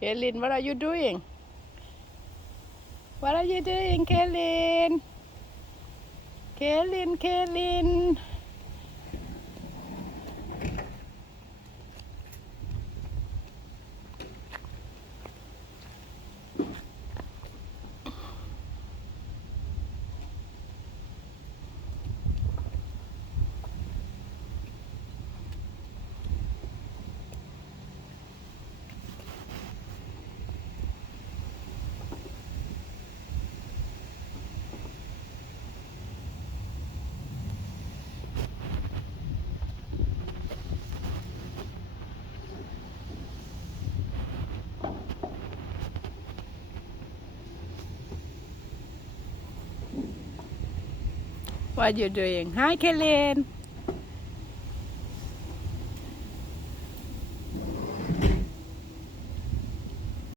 Kaylin, what are you doing? What are you doing, Kaylin? Kaylin. What are you doing? Hi, Kaylin.